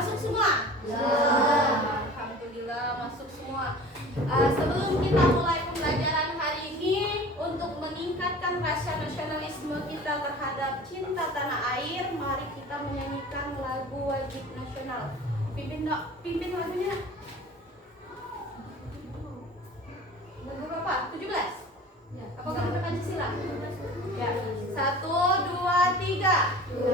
Masuk semua? Alhamdulillah masuk semua. Sebelum kita mulai pembelajaran hari ini, untuk meningkatkan rasa nasionalisme kita terhadap cinta tanah air, mari kita menyanyikan lagu wajib nasional. Pimpin lagunya. Lagu berapa? 17? Ya. Apakah kita Pancasila? Ya. 1, 2, 3. 17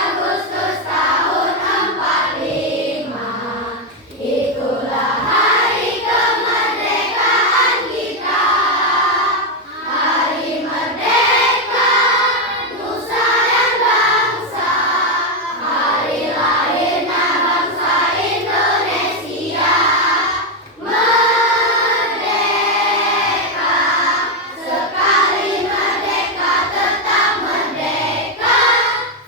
Agustus tahun 45. Itulah hari kemerdekaan kita. Hari merdeka nusa dan bangsa. Hari lahirnya bangsa Indonesia. Merdeka, sekali merdeka tetap merdeka.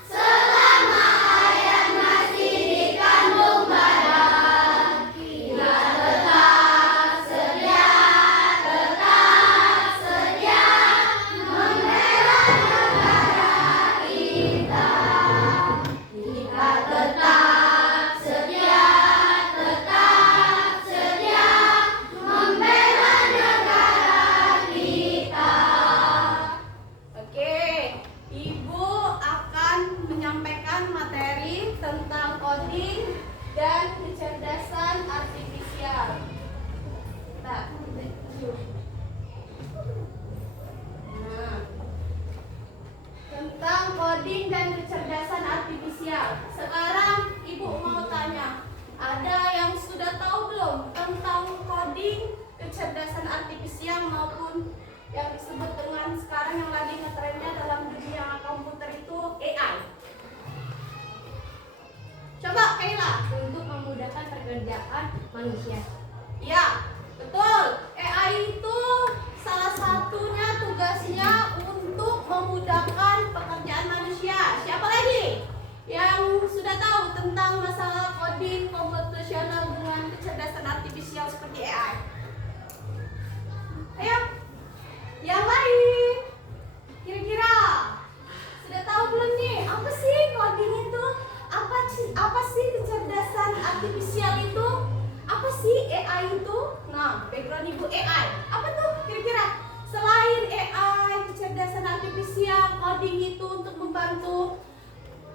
Selama hayat masih dikandung badan, kita tetap sedia membela negara kita. Kita tetap sedia membela negara kita. Oke, Ibu akan menyampaikan materi tentang coding dan kecerdasan artifisial. Nah, tentang coding dan kecerdasan artifisial. Sekarang Ibu mau tanya, ada yang sudah tahu belum tentang coding, kecerdasan artifisial maupun yang disebut dengan sekarang yang lagi ngetrennya dalam dunia komputer itu AI? Coba Kayla. Untuk memudahkan pekerjaan manusia. Ya, betul. AI itu salah satunya tugasnya untuk memudahkan pekerjaan manusia. Siapa lagi yang sudah tahu tentang masalah coding komputasional dengan kecerdasan artifisial seperti AI? Ayo, yang lain. Kira-kira sudah tahu belum nih? Apa sih coding itu? Apa sih kecerdasan artifisial itu? Apa sih AI itu? Nah, background Ibu AI. Apa tuh kira-kira? Selain AI, kecerdasan artifisial, coding itu untuk membantu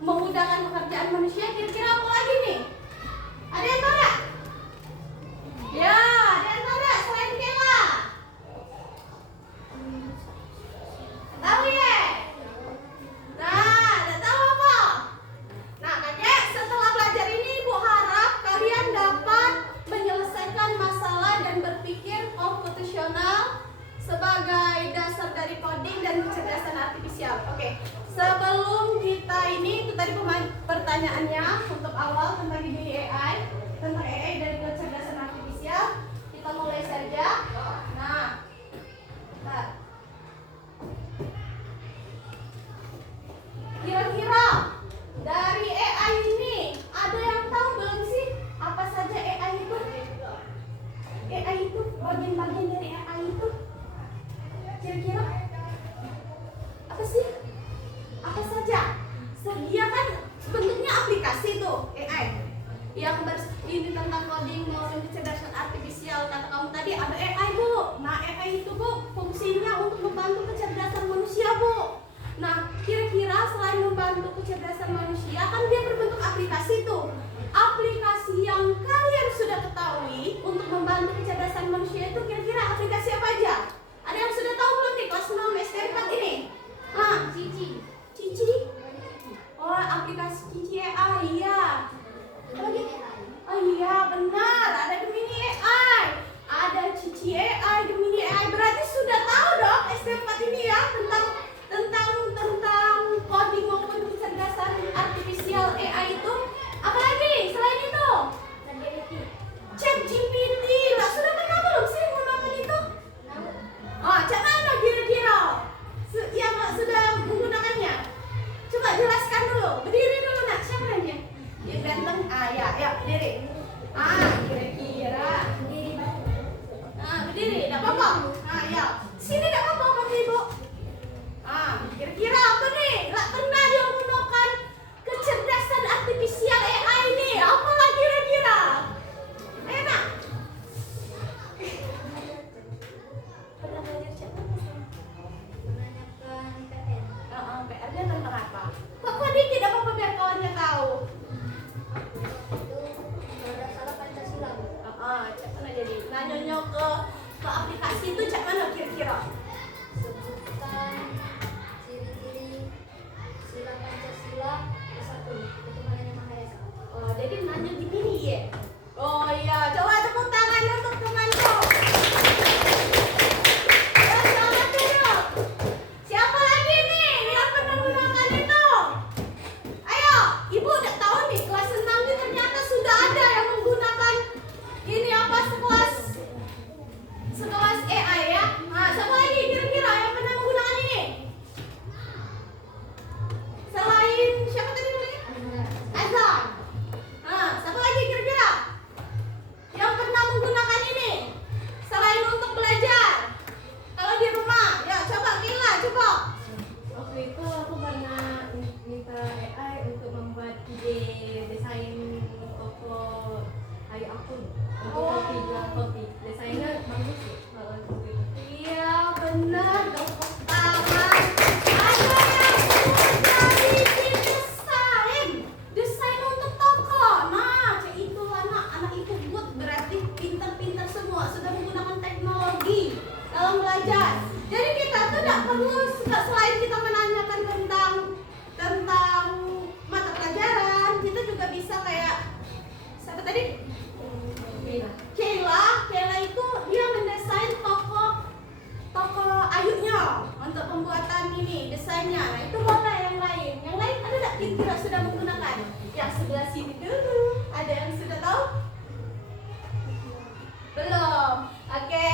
memudahkan pekerjaan manusia, kira-kira apa lagi nih? Ada yang tahu nggak? Ya, ada yang tahu nggak selain Kela? Tahu ya? Nah, ada tahu apa? Nah, kakek setelah belajar ini Ibu harap kalian dapat menyelesaikan masalah dan berpikir komputasional sebagai dasar dari coding dan kecerdasan artifisial. Oke, sebelum kita ini, itu tadi pertanyaannya untuk awal tentang dunia AI, tentang AI dan kecerdasan artifisial. Kita mulai saja. Nah, bentar. Kira-kira dari AI ini ada yang tahu belum sih apa saja AI itu? AI itu bagian-bagian dari AI itu kira-kira apa sih? Apa saja? Dia kan bentuknya aplikasi tuh AI yang ini tentang coding maupun kecerdasan artifisial. Kata kamu tadi ada AI Bu. Nah AI itu Bu fungsinya untuk membantu kecerdasan manusia Bu. Nah, kira-kira selain membantu kecerdasan manusia, kan dia berbentuk aplikasi tuh. Aplikasi yang kalian sudah ketahui untuk membantu kecerdasan manusia itu kira-kira aplikasi apa aja? Ada yang sudah tahu belum nih kelas 6 SD4 ini? Nah, Cici. Oh, aplikasi Cici AI, iya. Oh iya, benar. Ada Gemini AI. Ada Cici AI, Gemini AI. Berarti sudah tahu dong SD4 ini ya tentang coding maupun kecerdasan artifisial AI itu. Apalagi selain itu? ChatGPT. Lah sudah pernah belum sih menggunakan itu? Oh, cak mana kira-kira yang sudah menggunakannya? aplikasi itu cak mana kira-kira? Sebutkan ciri-ciri sila Pancasila ke-1. Itu mana yang Maha Esa? Oh, jadi nanya gini nih ya. Oh iya, coba tepuk tangan untuk temanku. Ya, selamat duduk. Siapa lagi nih yang pernah menggunakan itu? Ayo, ibu udah tahu nih kelas 6 ini ternyata sudah ada yang menggunakan ini apa sekelas AI ya. Nah, siapa lagi kira-kira yang pernah menggunakan ini? Selain siapa tadi namanya? Azhar. Nah, siapa lagi kira-kira yang pernah menggunakan ini selain untuk belajar? Kalau di rumah, ya coba Kila, coba. Waktu itu aku pernah minta AI untuk membuat ide desain toko ayu aku untuk kopi, jual kopi. Desainnya bagus sih kalau untuk itu. Iya, benar. Tepuk tangan. Ada yang sudah bikin desain untuk toko. Nah, kayak itu anak itu good, berarti pintar-pintar semua, sudah menggunakan teknologi dalam belajar. Jadi kita tuh tidak perlu selain kita menanyakan tentang mata pelajaran, kita juga bisa kayak siapa tadi? Kayla itu dia mendesain toko ayunya untuk pembuatan ini desainnya. Nah itu boleh yang lain ada nggak kira-kira sudah menggunakan? Yang sebelah sini dulu, ada yang sudah tahu? Belum. Oke,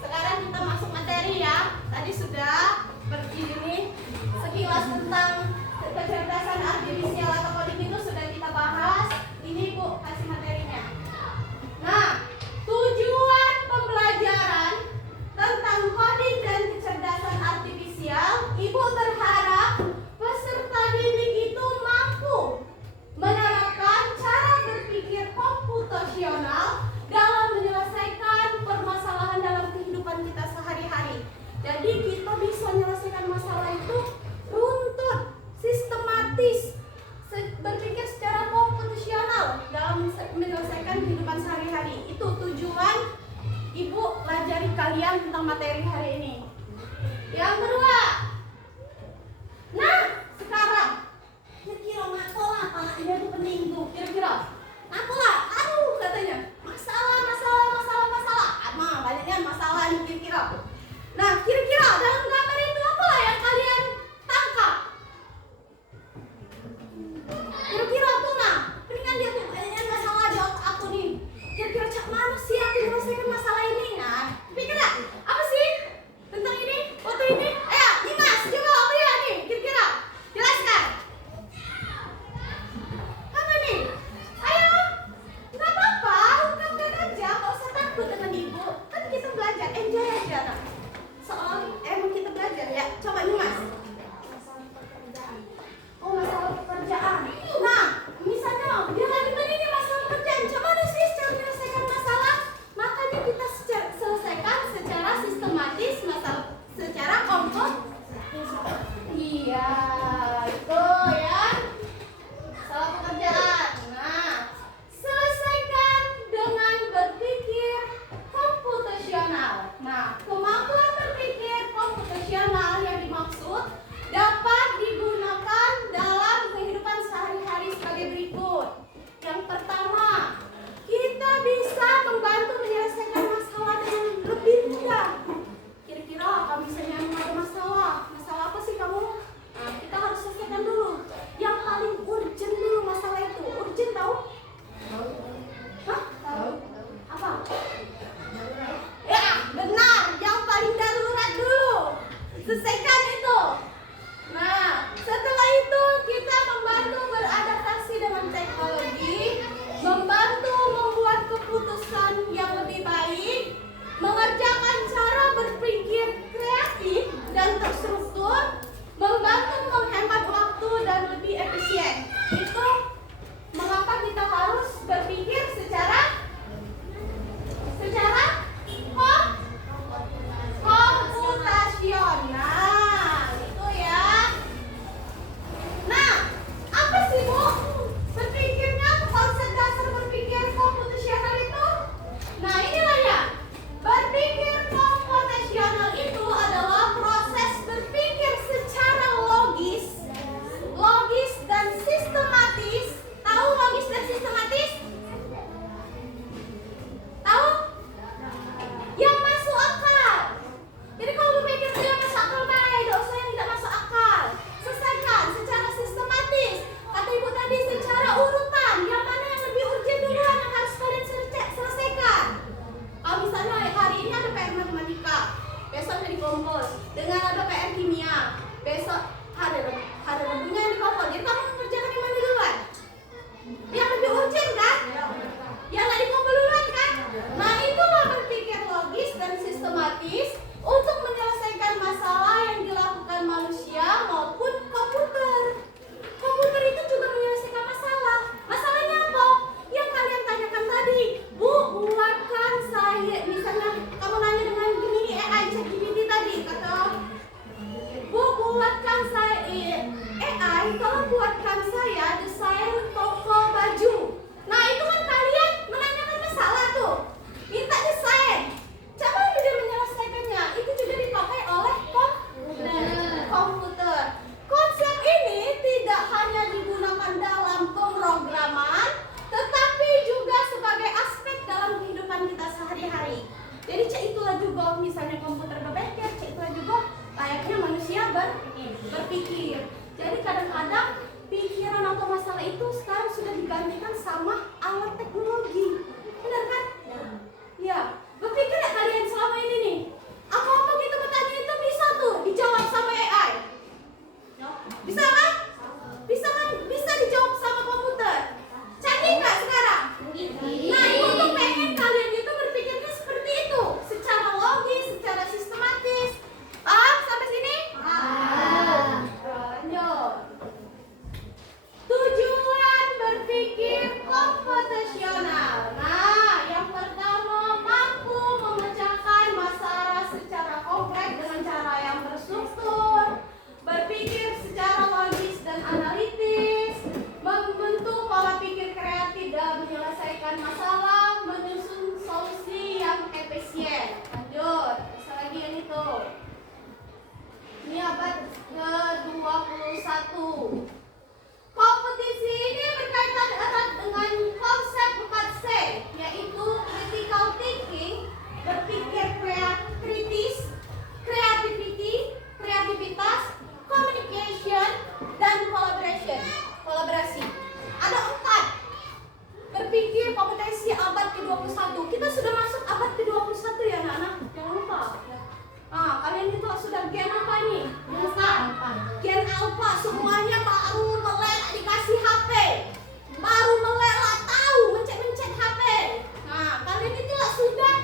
sekarang kita masuk materi ya. Tadi sudah ini sekilas tentang kecerdasan artifisial atau coding itu sudah kita bahas. Ini Bu kasih materinya. Nah, tujuan pembelajaran tentang coding dan kecerdasan artifisial, Ibu berharap peserta didik itu mampu menerapkan cara berpikir kalian telah buatkan saya desain toko baju. Nah itu kan kalian menanyakan masalah tuh, minta desain. Cara dia menyelesaikannya itu juga dipakai oleh komputer. Konsep ini tidak hanya digunakan dalam pemrograman, tetapi juga sebagai aspek dalam kehidupan kita sehari-hari. Jadi itulah juga misalnya komputer berpikir, itulah juga layaknya manusia berpikir. Jadi kadang-kadang pikiran atau masalah itu sekarang sudah digantikan sama alat teknologi. Benar kan? Ya. Berpikir ya kalian selama ini nih, apa-apa kita bertanya itu bisa tuh dijawab sama AI. Bisa kan? Bisa kan? Bisa dijawab sama komputer. Canggih nggak sekarang? Nah, ibu tuh pengen kalian itu berpikirnya seperti itu, secara logis, secara sistematis. Paham sampai sini? Lanjut. Tujuan berpikir komputasional. Nah, yang pertama mampu memecahkan masalah secara kompleks dengan cara yang berstruktur, berpikir secara logis dan analitis, membentuk pola pikir kreatif dalam menyelesaikan masalah, menyusun solusi yang efisien. Lanjut, bisa lagi yang itu. Ini abad ke-21. Kompetisi ini berkaitan erat dengan konsep 4C, yaitu critical thinking, berpikir kritis, kreativitas, communication, dan kolaborasi. Ada 4. Berpikir kompetensi abad ke-21. Kita sudah masuk abad ke-21 ya anak-anak. Jangan lupa. Nah, kalian itu sudah gen apa ini? Gen alpha. Semuanya baru melek dikasih HP. Baru melek lah tahu mencet HP. Nah, kalian itu sudah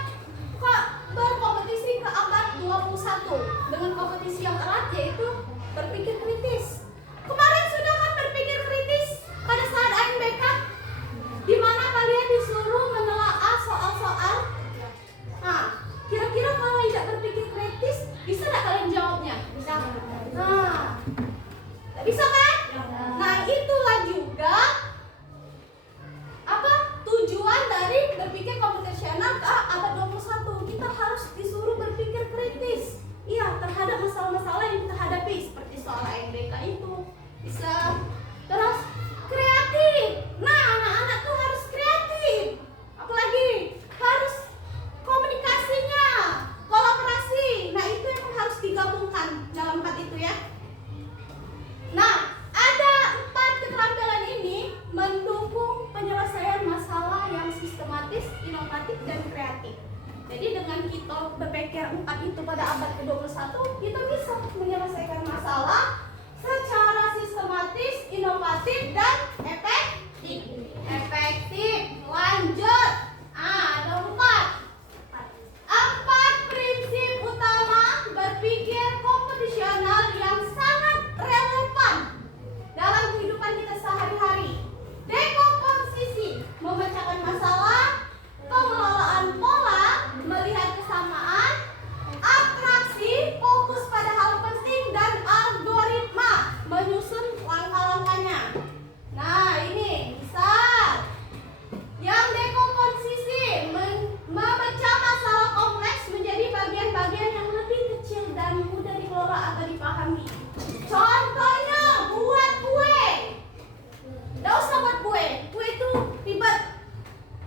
berkompetisi ke abad 21 dengan kompetisi yang erat yaitu berpikir kritis. Kemarin sudah kan berpikir kritis pada saat AMBK, di mana kalian disuruh menelaah soal-soal. Nah, kira-kira kalau tidak berpikir kritis, bisa nggak kalian jawabnya? Bisa. Nah, bisa kan? Nah, itulah juga apa tujuan dari berpikir komputasional ke abad 21. Kita harus disuruh berpikir kritis. Iya, terhadap masalah-masalah yang kita hadapi seperti soal AMBK itu. Bisa. Terus kreatif. Nah, anak-anak tuh harus kreatif. Apalagi harus komunikasinya, kolaborasi. Nah, itu yang harus digabungkan dalam 4 itu ya. Nah, ada 4 keterampilan ini mendukung penyelesaian masalah yang sistematis, inovatif, dan kreatif. Jadi dengan kita berpikir 4 itu pada abad ke-21, kita bisa menyelesaikan masalah secara sistematis, inovatif, dan efektif. Lanjut. Ada 4 prinsip utama berpikir komputasional yang sangat relevan dalam kehidupan kita sehari-hari. Dekomposisi, memecahkan masalah, pengelolaan pola, melihat kesamaan, atraksi, fokus pada hal penting, dan algoritma, menyusun langkah-langkahnya. Nah, ini bisa. Yang dekomposisi, memecah masalah kompleks menjadi bagian-bagian yang lebih kecil dan mudah dikelola atau dipahami. Contohnya, buat kue. Nggak usah buat kue. Kue itu ribet.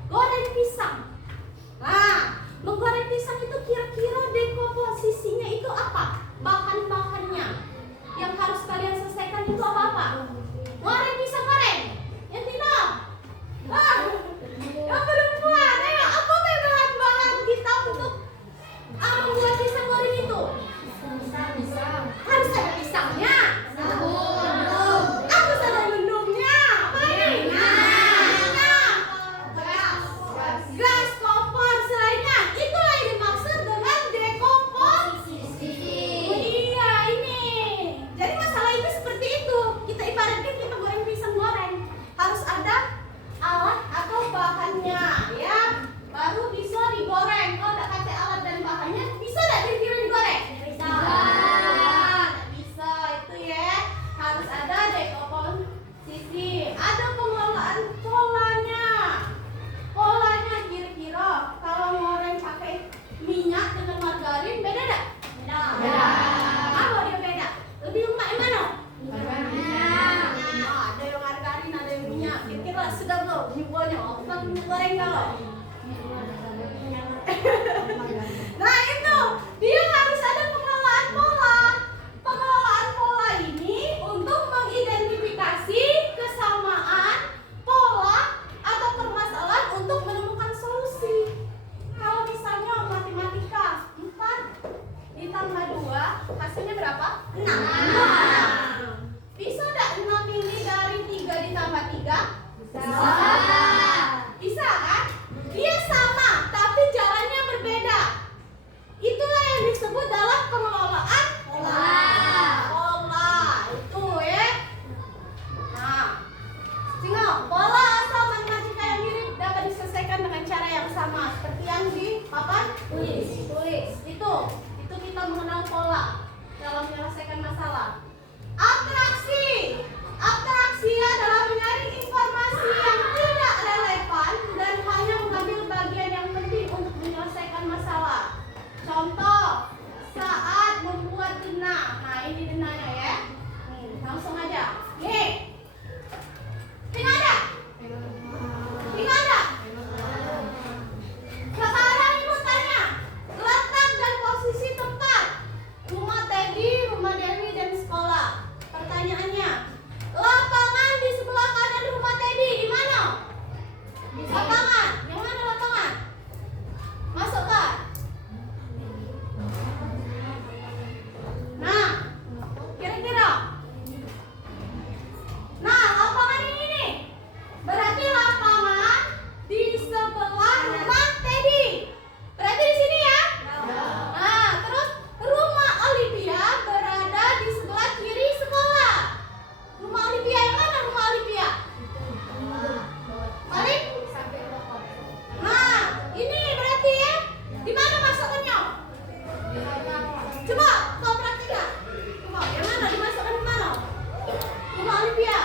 Goreng pisang. Nah, menggoreng pisang itu kira-kira dekomposisinya itu apa? Bahan-bahannya yang harus kalian selesaikan itu apa-apa? Goreng pisang goreng. Yang tidak. Yang perempuan, apa bahan-bahan kita untuk membuat pisang goreng itu? Harus ada pisangnya. Harus ada mendungnya. Apa ini? Gas, kompor, selainnya. Itulah yang dimaksud dengan dekomposisi. Iya, ini. Jadi masalah itu seperti itu. Kita ibaratkan kita goreng pisang. goreng galau. Nah itu, dia harus ada pengelolaan pola. Pengelolaan pola ini untuk mengidentifikasi kesamaan pola atau permasalahan untuk menemukan solusi. Kalau misalnya matematika 4 ditambah 2 hasilnya berapa? 6. Bisa enggak 6 ini dari 3 ditambah 3? Bisa kan? Dia sama, tapi jalannya berbeda. Itulah yang disebut dalam pengelolaan pola. Pola itu ya. Nah, tengok pola atau matematika yang mirip dapat diselesaikan dengan cara yang sama seperti yang di papan tulis. Itu kita mengenal pola dalam menyelesaikan masalah. Atraksi. Atraksi adalah menyaring informasi yang tidak relevan dan hanya mengambil bagian yang penting untuk menyelesaikan masalah. Contoh, saat membuat denah. Nah, ini denahnya ya. Langsung aja. Nih. Tinggal ada? Tinggal ada? Sekarang ibu tanya, letak dan posisi tempat rumah Teddy, rumah Dewi, dan sekolah. Pertanyaannya, lapangan di sebelah kanan rumah Teddy di mana? Lapangan. Yang mana lapangan? Masukkan. Nah, kira-kira. Nah, lapangan ini nih. Berarti lapangan di sebelah rumah Teddy. Berarti di sini ya? Nah, terus rumah Olivia berada di sebelah kiri sekolah. Rumah Olivia yang mana rumah Olivia? Balik? Nah, ini berarti ya. Di mana masukkannya? Coba kau praktekkan. Coba, yang mana dimasukkan di mana? Rumah Olivia.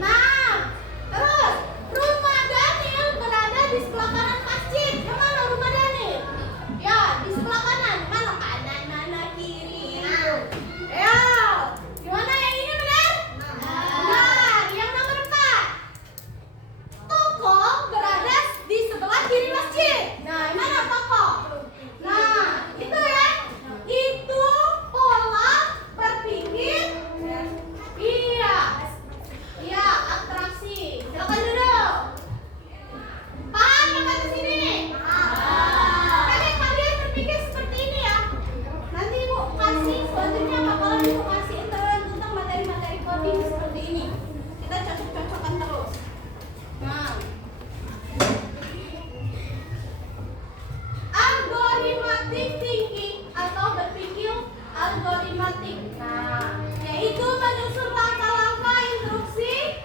Nah, terus rumah Daniel berada di sebelah kanan masjid. Yang mana rumah Daniel? Ya, di sebelah kanan. Mana kanan, mana kiri? Ya, gimana yang ini benar? Benar. Yang nomor 4. Toko berada di sebelah kiri masjid. Nah, yang mana toko? Nah, itu ya. Itu pola berpikir. Iya. Iya, atraksi. Silakan duduk. Paham yang kata sini nih? Kalian berpikir seperti ini ya. Nanti ibu kasih selanjutnya bakalan ibu kasih intern tentang materi-materi coding seperti ini. Kita cocok-cocokkan terus. Nah, algoritmatic thinking atau berpikir algoritmatik. Nah, yaitu menyusun langkah-langkah instruksi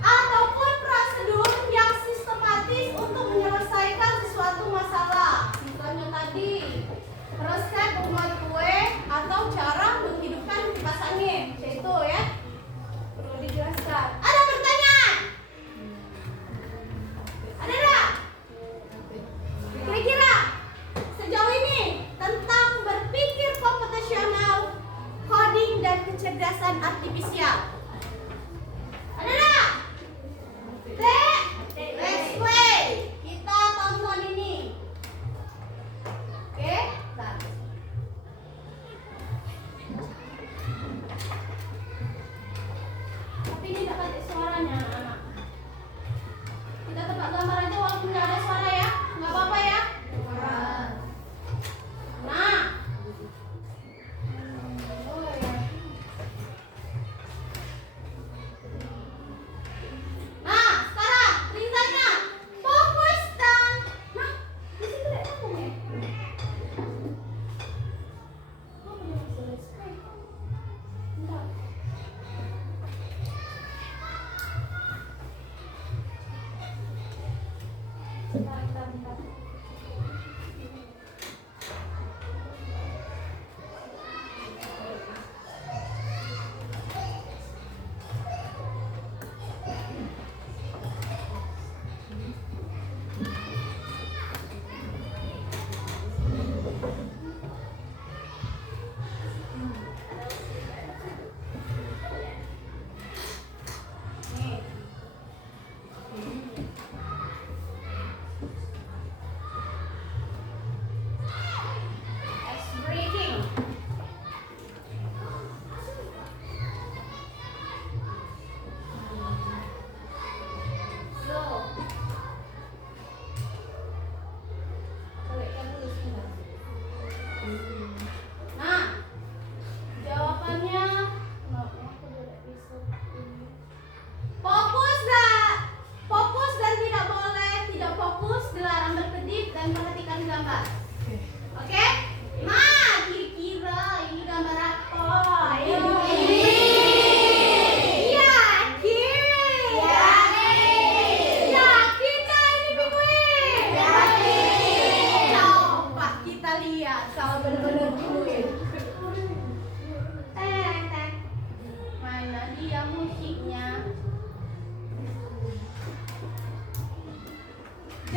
ataupun prosedur yang sistematis untuk menyelesaikan sesuatu masalah. Misalnya tadi resep membuat kue atau cara menghidupkan kipas angin. Itu ya. Perlu dijelaskan. Ada pertanyaan? Ada enggak? Kira-kira sejauh ini tentang berpikir komputasional, coding, dan kecerdasan artifisial. Ada enggak? Let's play. Kita tonton ini. Oke? Bentar. Tapi ini tidak ada suaranya, anak-anak. Kita tebak gambar aja walaupun nggak ada suara ya. Nggak apa-apa ya. Nah.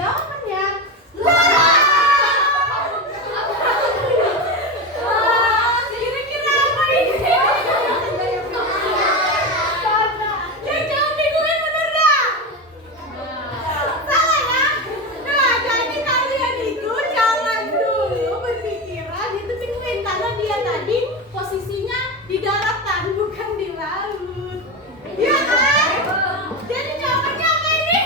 Jawabannya kira-kira apa ini? Yang jawab di gue bener dah. Salah ya? Nah, jadi kalian itu jangan dulu berpikiran itu penguin karena dia tadi posisinya di daratan bukan di laut. Iya kan? Jadi jawabannya apa ini?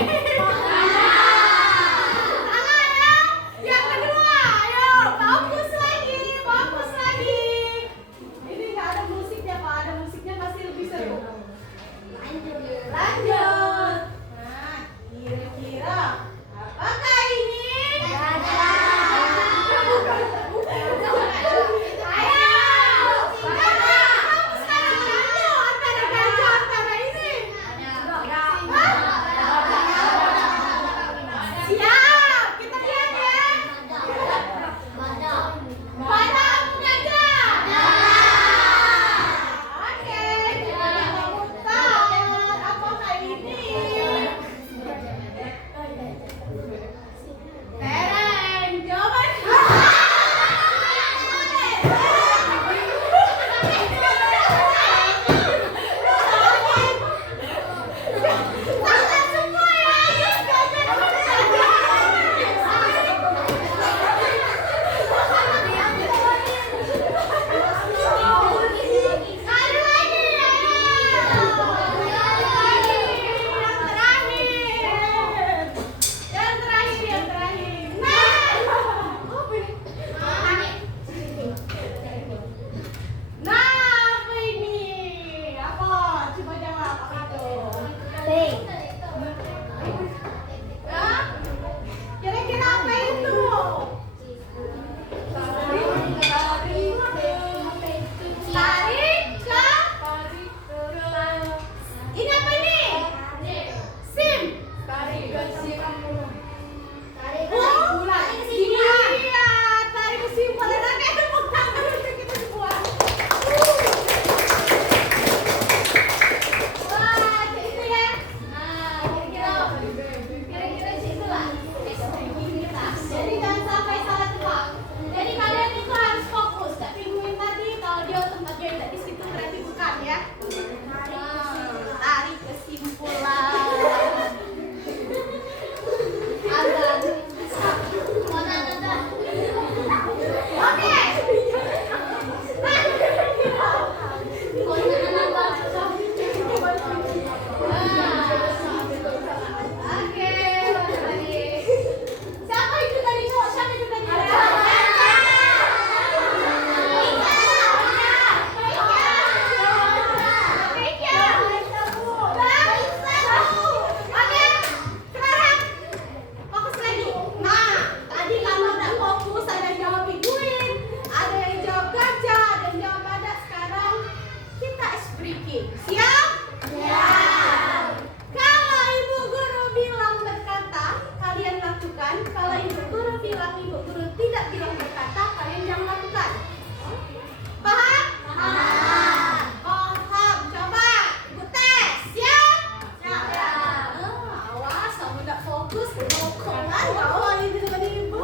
Salah ya? Yang kedua, ayo fokus lagi, fokus lagi. Ini nggak ada musiknya Pak, ada musiknya pasti lebih seru. Lanjut. Nah, kira-kira apakah ini? Ayo, kamu sekarang tahu antara gajah antara ini. Siap, kita lihat ya. Mana aku gajah? Oke, kita memutar. Apakah ini? Tereng, jawaban. Salah semua ya. Sekali lagi. Yang terakhir. Nah, apa ini? Apa? Coba jawab apa itu? Hah? Kira-kira apa itu? Tarik ke. Ini apa ini? SIM. Oh, bulan. Iya, tarik kesimpulan. Oke, tepuk tangan untuk kita semua. Wah, itu ya. Nah, kira-kira situ lah. Jadi jangan sampai salah tebak. Jadi kalian itu harus fokus. Kak Pinguin tadi kalau dia tempatnya tidak di situ berarti bukan ya. Tarik kesimpulan. Oke. Oke, siapa itu tadi cowok? Siapa itu tadi? Oke, sekarang fokus lagi. Nah, tadi kalau udah fokus ada yang jawab pinguin, ada yang jawab gajah, ada yang jawab badak. Sekarang kita ice breaking. Siap? Kalau ibu guru bilang berkata, kalian lakukan. Kalau ibu guru bilang ibu guru tidak bilang berkata, kalian jangan lakukan. Paham? Paham. Coba ibu tes. Siap? Awas, kamu tidak fokus. Bokongan bawa ini dengan ibu.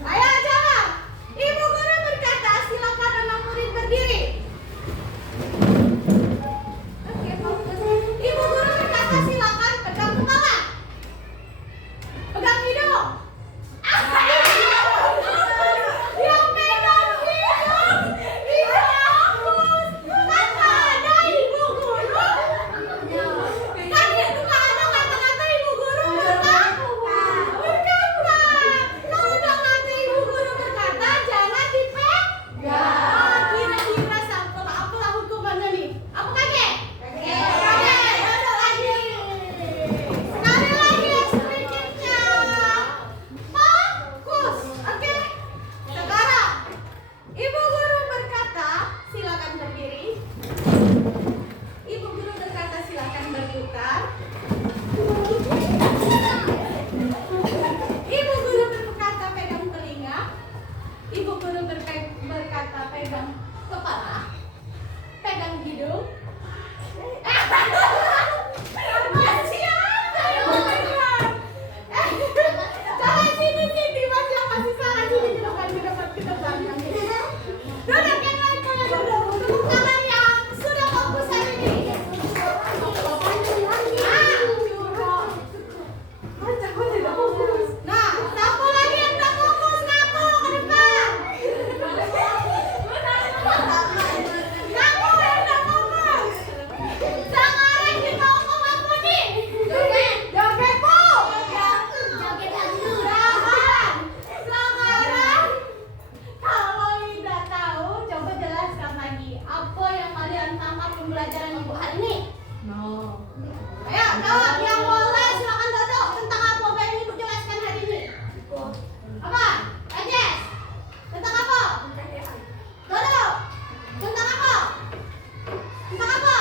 Ayo jawab. Ibu guru berkata, silakan anak murid berdiri. Oke, fokus. Ibu guru berkata, silakan pegang kepala. Pegang hidung. Yang pegang hidung. Iya, fokus. Kata ada ibu guru. Kan itu ada kata-kata ibu guru berkata. Kalau udah kata ibu guru berkata, jangan dipegang. Kira-kira sampel apalah hukumannya nih? Apa kakek? Oke, ada lagi. Sekali lagi sedikitnya. Fokus, oke? Sekarang, ibu guru berkata, silakan berdiri. Ibu guru berkata, silakan berputar. Ibu guru berkata, pegang telinga. Ibu guru berkata, pegang kepala. Pegang hidung. Siapa yang pegang? pembelajaran Ibu hari ini? No. Ayo, jawab yang boleh, silakan duduk. Tentang apa yang Ibu jelaskan hari ini? Apa? Rajes? Tentang apa? Duduk. Tentang apa? Tentang apa?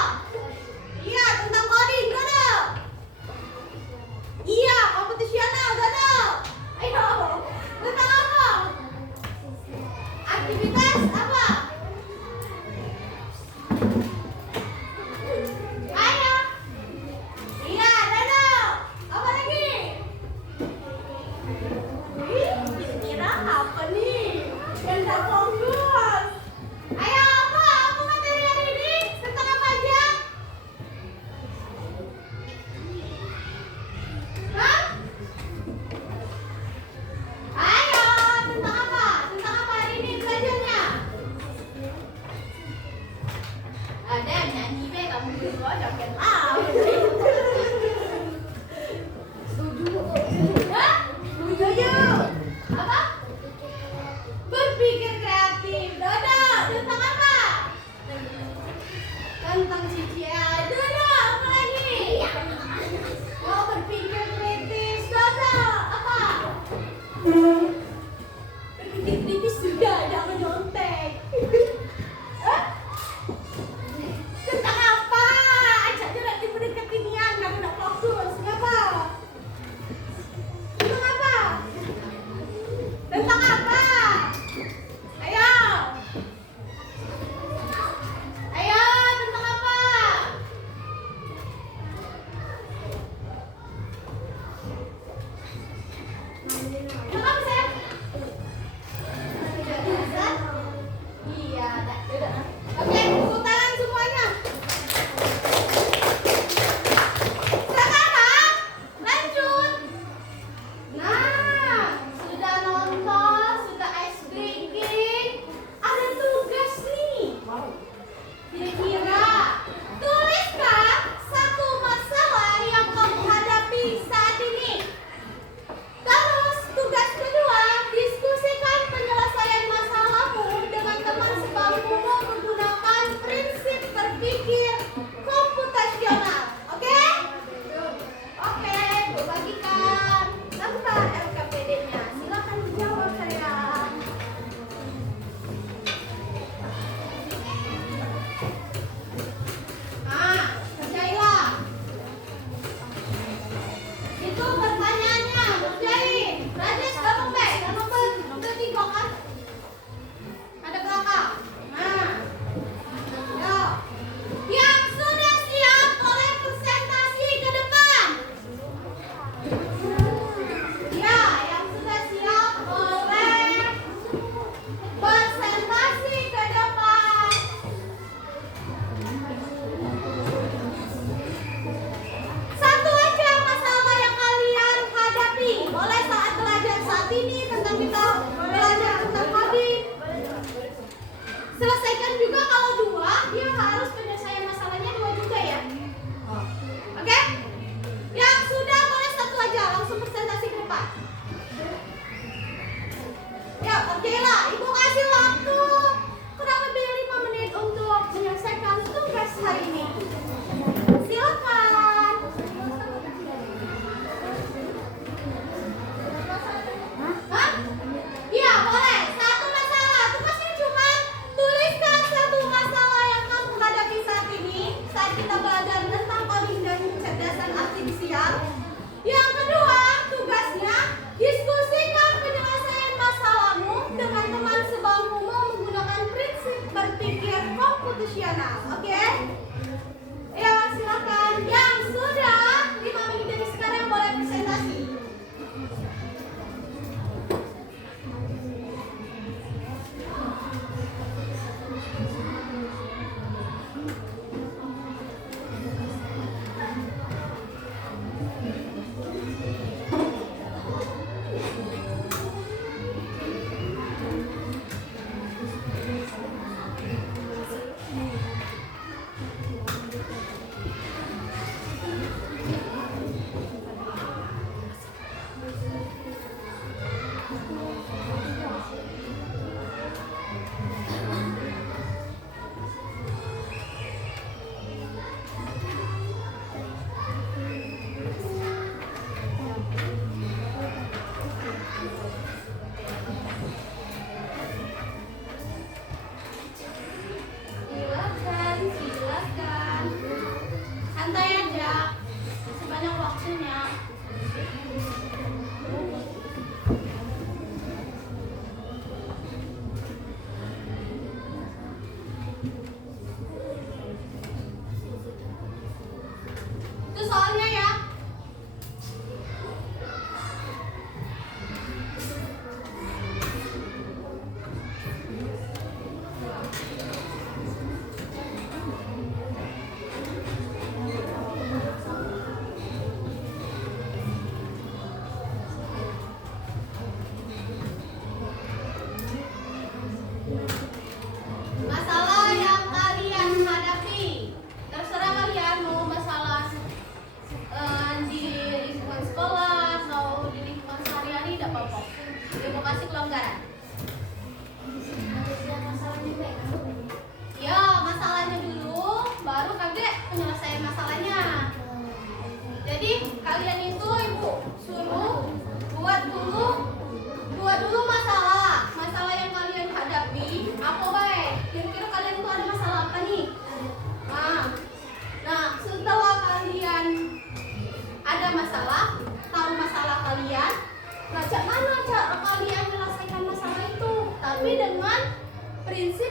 Iya, tentang coding, duduk. Iya, kompetisional, duduk. Ayo, tentang apa? Aktivitas apa? Ayo. Iya, duduk. Apa lagi? Wih, kira apa nih? Yang tak fokus. Ayo, apa materi hari ini? Tentang apa aja? Hah? Ayo, tentang apa? Tentang apa hari ini belajarnya? Ada nyanyi be, kamu dulu aja kan. Hah? Setuju. Apa? Berpikir kreatif. Dodo, tentang apa? Tentang CCA. Dodo, apa lagi? Oh, berpikir kritis. Dodo, apa? Berpikir kritis sudah, jangan nyontek. Hah? Tentang apa? Ajak dia nanti mendekati Nian, kamu nak fokus. Kenapa? Tentang apa? Tentang apa? Ayo. Ayo, tentang apa?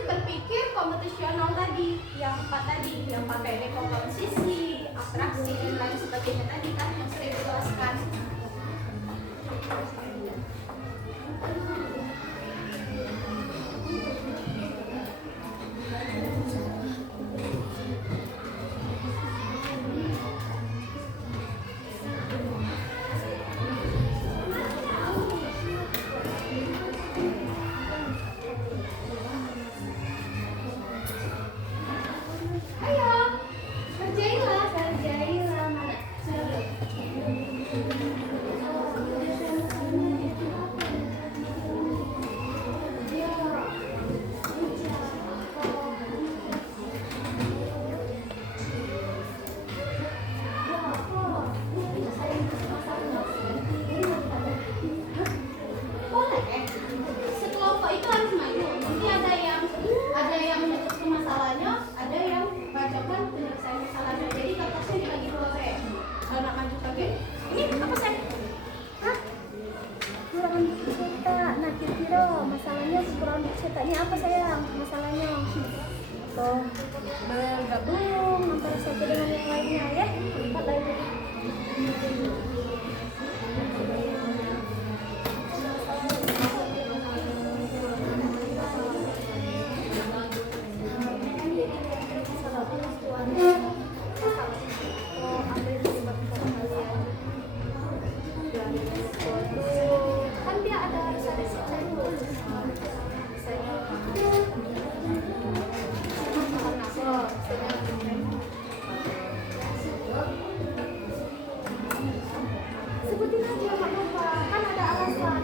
berpikir kompetisional tadi, yang empat tadi, yang pakai komposisi, abstraksi dan lain sebagainya tadi kan yang saya jelaskan. Ayo, kerjainlah mana? Sudah. Boleh. Sekelompok itu harus maju. Nanti ada yang menutup masalahnya, ada yang bacakan penyelesaian masalahnya. Jadi kertasnya dibagi dua kayak. Kalau nak maju kaget. Ini apa saya? Hah? Kurang cetak. Nah, kira-kira masalahnya kurang cetaknya apa sayang? Masalahnya tuh bergabung antara satu dengan yang lainnya ya. Empat lagi. Kan dia ada resiko itu. Sebutin aja nggak apa-apa, kan ada alasan.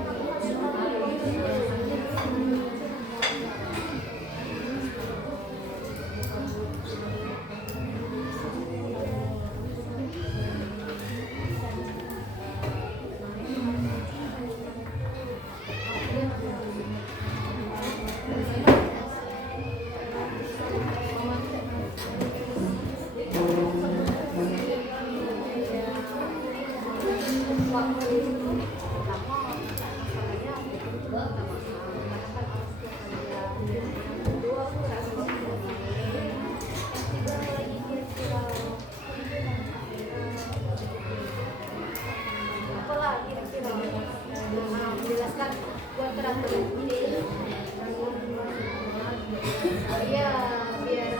Menjelaskan buat teratur ini. Oh iya, biar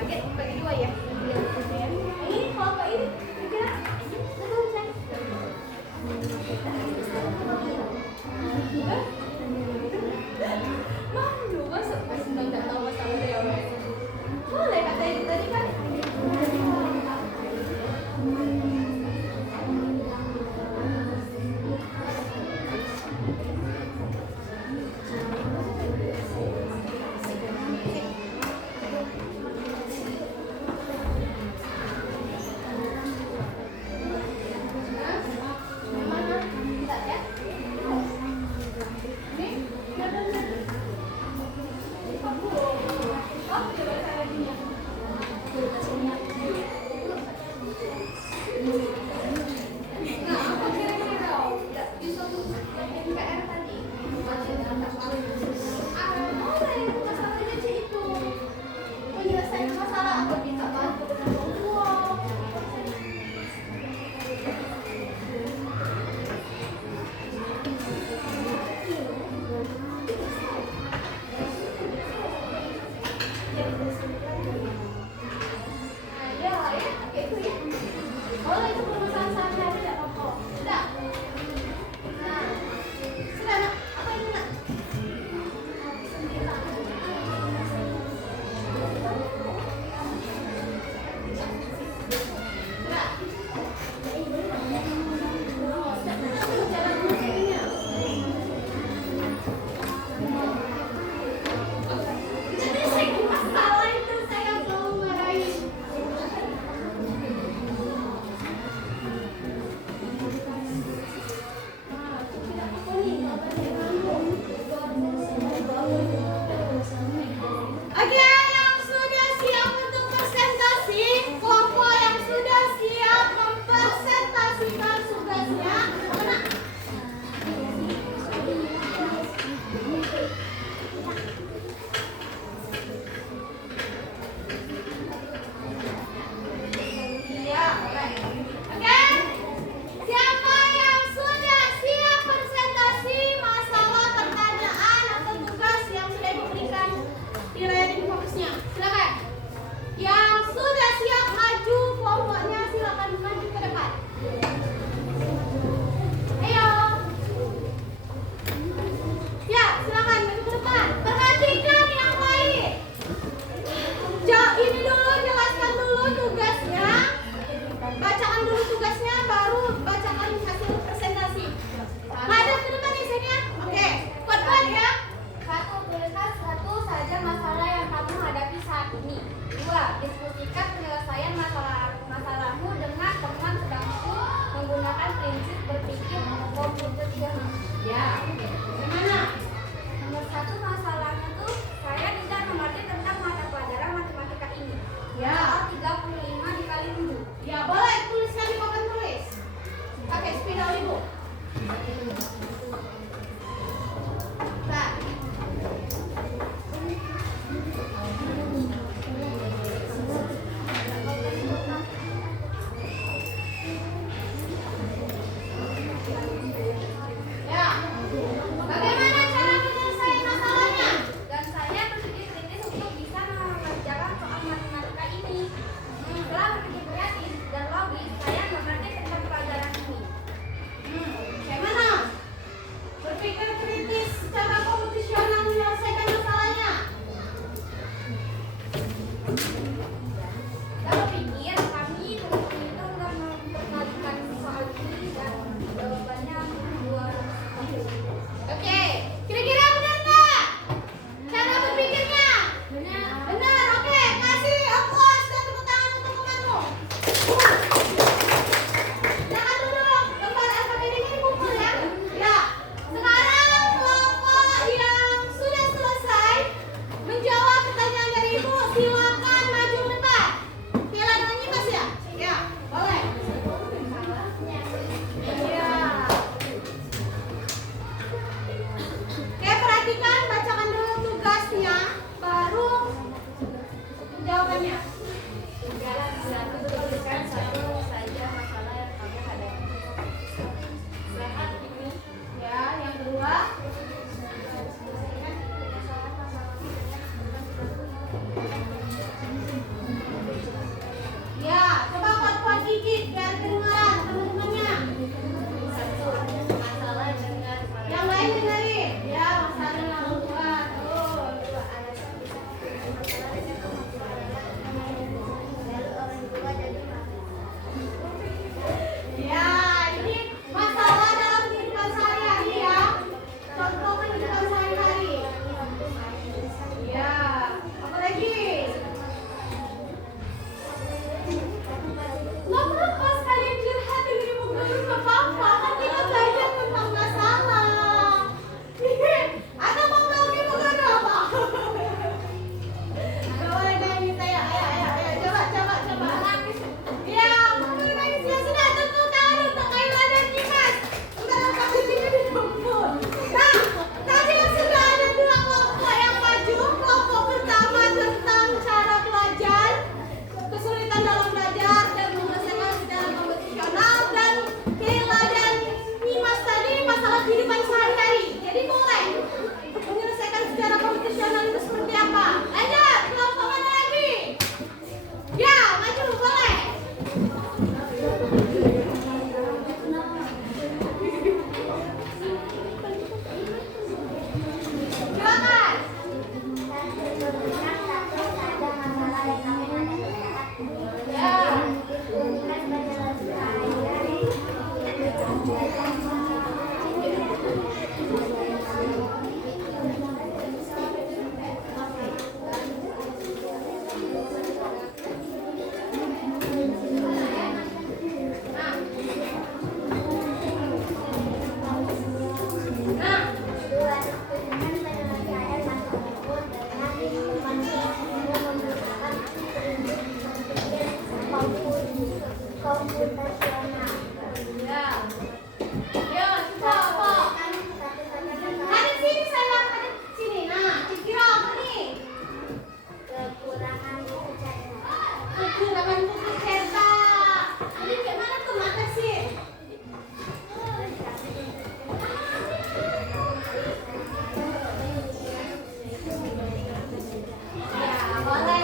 kaget bagi dua ya. Ini kelompok ini kira betul saya. Malu masuk pas nggak tahu masalah dia. Boleh kata itu tadi kan. silakan. Yang sudah siap maju, kelompoknya silakan maju ke depan. Ayo. Ya, silakan maju ke depan. Perhatikan yang lain. Ini dulu, jelaskan dulu tugasnya. Bacakan dulu tugasnya, baru bacakan hasil presentasi. Ada ke depan ya, sini ya. Oke, kuat-kuat ya. 1. Tuliskan satu saja masalah yang kamu hadapi saat ini. 2. Diskusikan penyelesaian masalahmu dengan teman sedangku menggunakan prinsip berpikir komputasional. Ya, gimana? Nomor 1 masalahnya tuh saya tidak mengerti tentang mata pelajaran matematika ini. Ya. Soal 35 dikali 7. Ya, boleh tuliskan di papan tulis. Pakai spidol ibu. Nah. Ya. Bagaimana cara menyelesaikan masalahnya? Dan saya berpikir kritis untuk bisa mengerjakan soal matematika ini. Setelah berpikir kreatif dan logis, saya mengerti tentang pelajaran ini. Bagaimana? Berpikir kritis secara komputasional menyelesaikan masalahnya. Saya berpikir kami menghitung dan memperkalikan soal ini dan jawabannya 2. Oke, kira-kira benar nggak? Cara berpikirnya? Benar. Benar, oke. Kasih aplaus dan tepuk tangan untuk temanmu. Jangan dulu gambar alfabet ini dikumpul ya. Ya. Sekarang kelompok yang sudah selesai menjawab pertanyaan dari ibu, silakan maju ke depan. Piala dengan nyimas ya? Ya, boleh. Ya. Oke, perhatikan, bacakan dulu tugasnya, baru jawabannya. Jalan 1. Tuliskan satu saja masalah yang kamu hadapi saat ini. Ya, yang kedua. Ya, coba kuat-kuat dikit biar kedengaran teman-temannya. Masalah dengan Yang lain dengerin. Ya, masalah yang kuat. Oh. lalu orang tua jadi Ya, ini masalah dalam kehidupan sehari-hari ya. Contoh kehidupan sehari-hari. Ya, apa lagi? Nggak apa-apa sekalian curhat dengan ibu guru, nggak apa-apa. Kan kita belajar tentang masalah. Atau mau tahu ibu guru apa? Nggak boleh nangis saya. Ayo, coba. Ya, boleh nangis ya. Sudah tepuk tangan untuk Kayla dan Dimas. Bentar, pakai ini dikumpul. Nah, tadi sudah ada 2 kelompok yang maju. Kelompok pertama tentang cara belajar, kesulitan dalam belajar dan menyelesaikan secara komputasional, dan Kayla dan Dimas tadi masalah kehidupan sehari-hari. Jadi boleh menyelesaikan secara komputasional itu seperti apa? Lanjut, kelompok mana lagi? Ya, maju boleh. Silakan. Ya. Nah. komputasional. Ya. Yo, coba apa? Hadap sini sayang, hadap sini. Nah, kira apa nih? Kekurangan buku cetak. Kekurangan buku cetak. Jadi kayak mana tuh mata sih? Ya, boleh.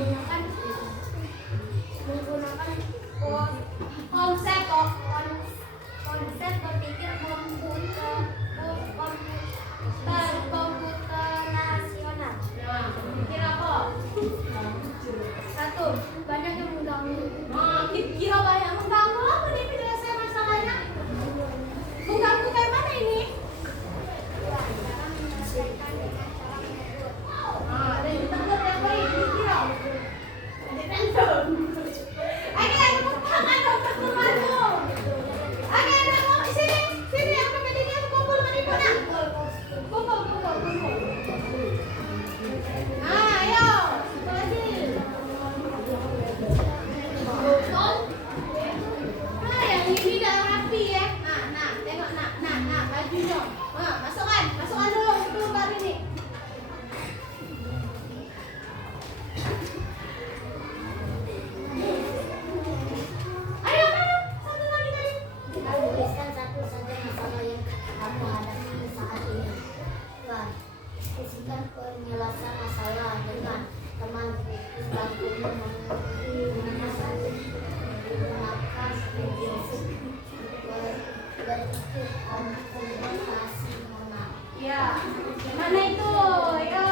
menggunakan konsep konsep berpikir komputer nasional. Nah, kira apa? Satu, banyak yang mengganggu. Nah, kira banyak mengganggu apa nih penjelasan masalahnya? Mengganggu kayak mana ini? Nah, ada yang ditegur yang baik, kira. Ditegur. Oke, tepuk tangan dong, tepuk tangan. Oke, mau sini, sini aku pedenya kumpul sama ibu nak. Kumpul. Nah, ayo, satu lagi. Betul. Nah, yang ini udah rapi ya. Nah, tengok nah, bajunya. Nah, masukkan dulu sebelum baru ini. Ayo, satu lagi tadi. Kita tuliskan satu saja masalah yang kamu hadapi saat ini. Dua, diskusikan penyelesaian masalah dengan teman bantumu menggunakan prinsip berpikir komunikasi mengenal. Ya, mana itu? Ayo,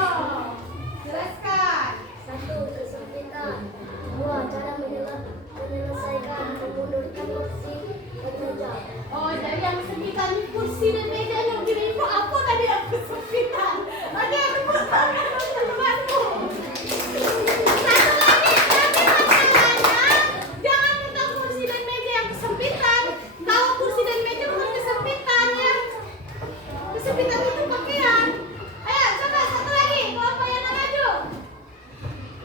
jelaskan. Satu, kesempitan. Dua, cara menyelesaikan mengundurkan kursi dan meja. Oh, dari yang sempitan kursi dan meja yang gini itu apa tadi yang kesempitan? Oke, tepuk tangan dong teman-temanku. Satu lagi, tapi masalahnya jangan tentang kursi dan meja yang kesempitan. Kalau kursi dan meja bukan kesempitan ya. Kesempitan itu pakaian. Ayo, coba satu lagi, kelompok yang maju.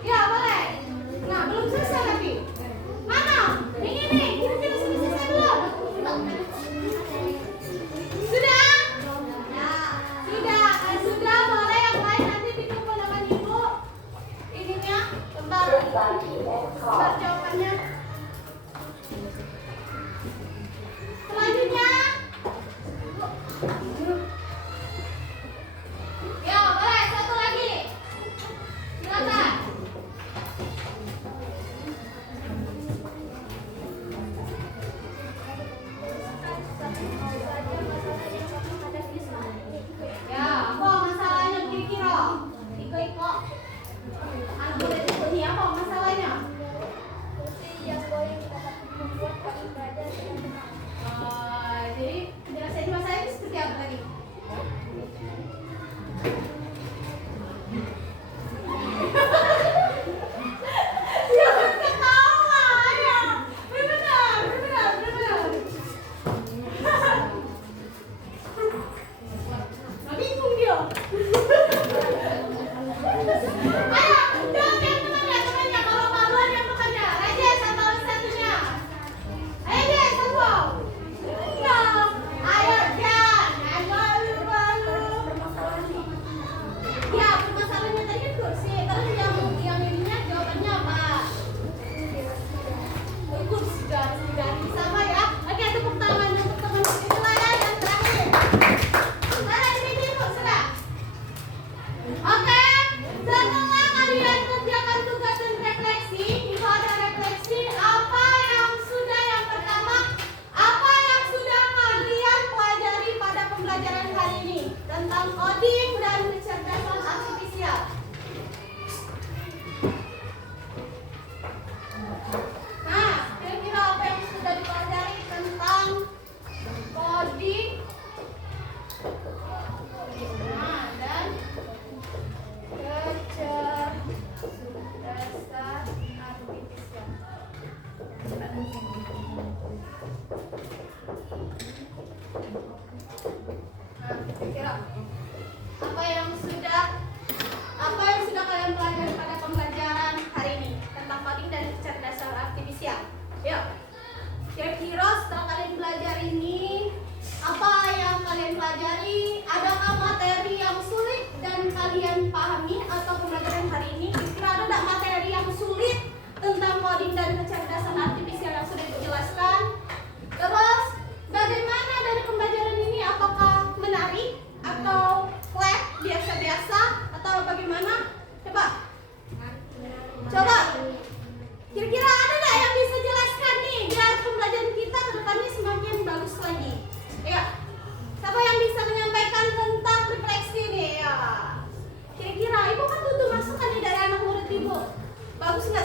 Ya, boleh. Nah, belum selesai lagi. Mana? Ini, kira-kira sudah selesai belum? Sudah? Sudah, boleh yang lain nanti dikumpul dengan ibu. Ininya, lembar jawabannya. Selanjutnya. Ya, boleh, satu lagi. Silakan. Ya, apa masalahnya kira-kira? Iko. Anak muda itu ini apa masalahnya? Kursi yang goyang dapat membuat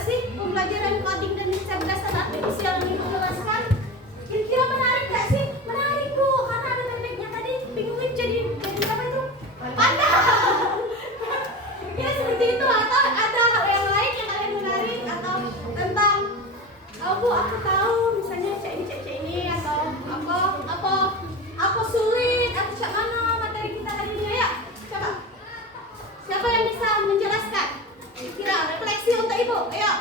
sih pembelajaran coding dan kecerdasan artifisial yang Ibu jelaskan? Kira-kira menarik nggak sih? Menarik Bu, karena ada tekniknya tadi penguin jadi apa itu? Panda. Ya seperti itu, atau ada yang lain yang kalian menarik atau tentang oh Bu, aku tahu misalnya cek ini atau apa sulit atau cak mana materi kita hari ini, ya coba siapa yang bisa menjelaskan? Kira refleksi untuk Ibu, ayo.